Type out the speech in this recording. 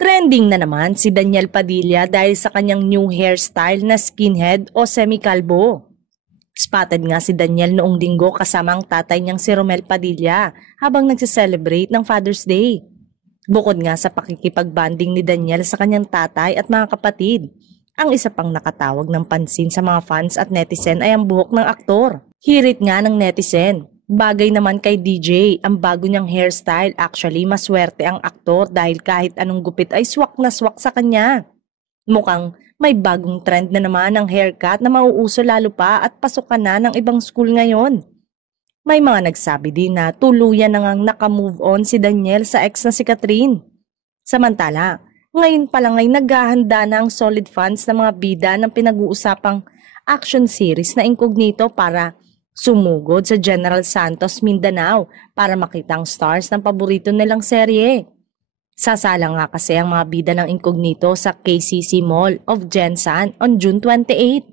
Trending na naman si Daniel Padilla dahil sa kanyang new hairstyle na skinhead o semi-kalbo. Spotted nga si Daniel noong linggo kasama ang tatay niyang si Romel Padilla habang nagse-celebrate ng Father's Day. Bukod nga sa pakikipag-bonding ni Daniel sa kanyang tatay at mga kapatid, ang isa pang nakatawag ng pansin sa mga fans at netizen ay ang buhok ng aktor. Hirit nga ng netizen. Bagay naman kay DJ ang bago niyang hairstyle. Actually, maswerte ang aktor dahil kahit anong gupit ay swak na swak sa kanya. Mukhang may bagong trend na naman ang haircut na mauuso lalo pa at pasukan na ng ibang school ngayon. May mga nagsabi din na tuluyan na ngang nakamove on si Daniel sa ex na si Catherine. Samantala, ngayon pa lang ay naghahanda na ang solid fans ng mga bida ng pinag-uusapang action series na Incognito para sumugod sa General Santos, Mindanao para makita ang stars ng paborito nilang serye. Sasala nga kasi ang mga bida ng Incognito sa KCC Mall of Gensan on June 28.